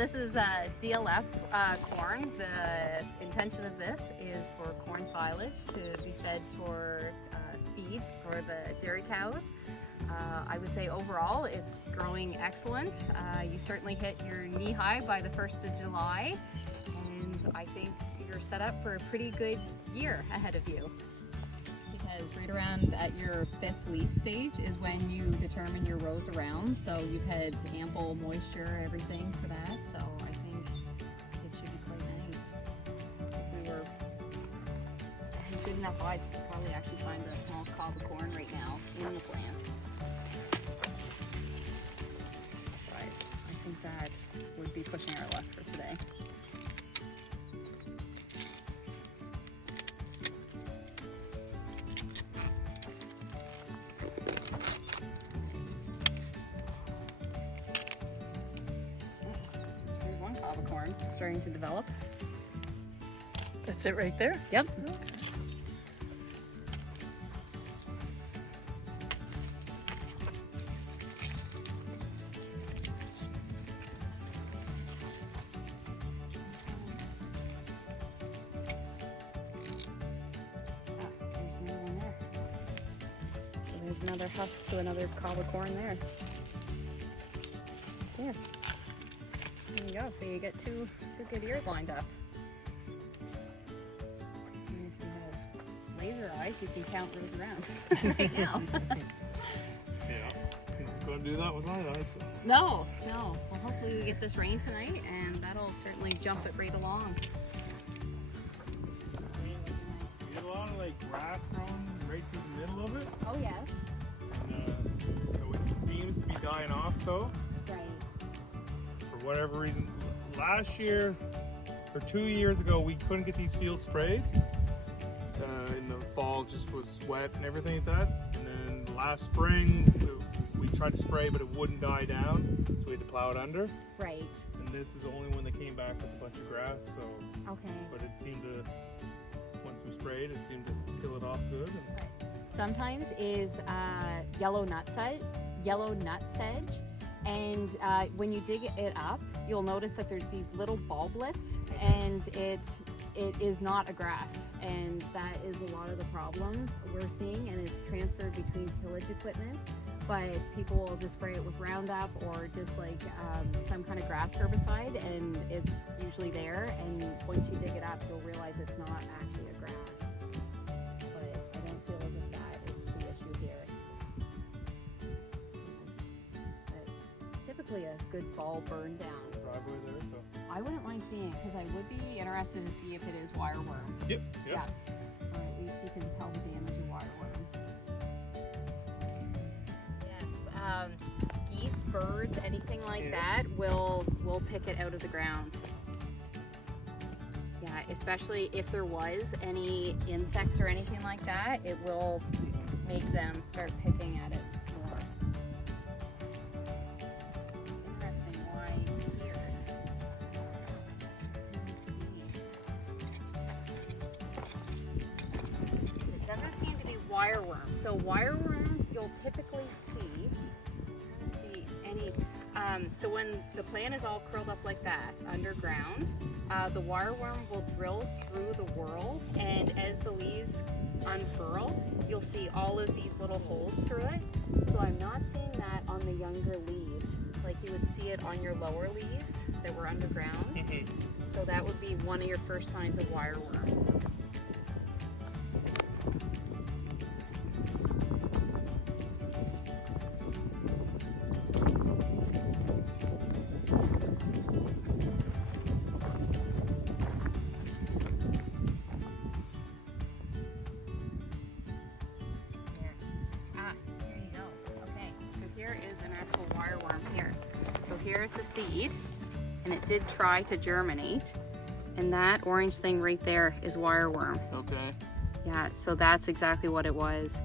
this is DLF corn. The intention of this is for corn silage to be fed for feed for the dairy cows. I would say overall it's growing excellent. You certainly hit your knee high by the 1st of July, and I think you're set up for a pretty good year ahead of you. Because right around at your 5th leaf stage is when you determine your rows around, so you've had ample moisture, everything for that, so I think it should be quite nice. If we were good enough eyes, we could probably actually find a small cob of corn right now in the plant. But I think that would be pushing our luck for today. Corn starting to develop. That's it right there? Yep. Okay. There's another one there. So there's another husk to another cob of corn there. There. There you go. So you get two good ears lined up. And if you have laser eyes, you can count those around right now. Yeah, I'm not going to do that with my eyes. So. No. Well, hopefully we get this rain tonight, and that'll certainly jump it right along. You get a lot of like grass growing right through the middle of it. Oh yes. And, so it seems to be dying off though. Right. For whatever reason, last year or 2 years ago, we couldn't get these fields sprayed. In the fall, just was wet and everything like that. And then last spring, we tried to spray, but it wouldn't die down, so we had to plow it under. Right. And this is the only one that came back with a bunch of grass. So, Okay. but it seemed to, once we sprayed, it seemed to kill it off good. And Sometimes is yellow nut sedge, and when you dig it up, you'll notice that there's these little bulblets, and it is not a grass, and that is a lot of the problem we're seeing, and it's transferred between tillage equipment. But people will just spray it with Roundup or just like some kind of grass herbicide, and it's usually there, and once you dig it up, you'll realize it's not actually a grass. But I don't feel as if that is the issue here. But typically a good fall burn down. driveway there, so. I wouldn't mind seeing it because I would be interested to see if it is wireworm. Yep. Yeah. Or at least you can tell the damage of wireworm. Yes. Geese, birds, anything like that will pick it out of the ground. Yeah, especially if there was any insects or anything like that, it will make them start picking at it more. Interesting why here it doesn't seem to be wireworm. So wireworm you'll typically see. I'm trying to see any. So when the plant is all curled up like that underground, the wireworm will drill through the whorl, and as the leaves unfurl, you'll see all of these little holes through it. So I'm not seeing that on the younger leaves, like you would see it on your lower leaves that were underground. So that would be one of your first signs of wireworm. So here's the seed, and it did try to germinate, and that orange thing right there is wireworm. Okay. Yeah, so that's exactly what it was.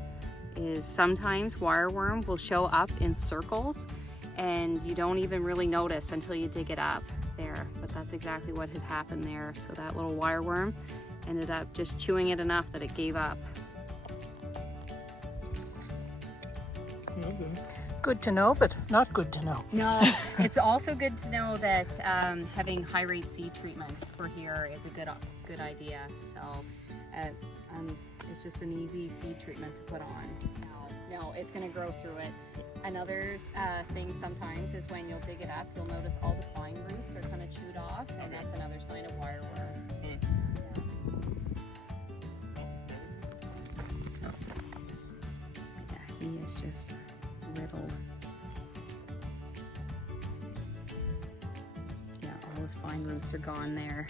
Is sometimes wireworm will show up in circles and you don't even really notice until you dig it up there, but that's exactly what had happened there. So that little wireworm ended up just chewing it enough that it gave up. Okay. good to know, but not good to know. No, it's also good to know that having high rate seed treatment for here is a good idea. So it's just an easy seed treatment to put on. No, it's going to grow through it. Another thing sometimes is when you'll dig it up, you'll notice all the fine roots are kind of chewed off, and that's another sign of wireworm. Yeah, he is just riddled. Yeah, all his fine roots are gone there.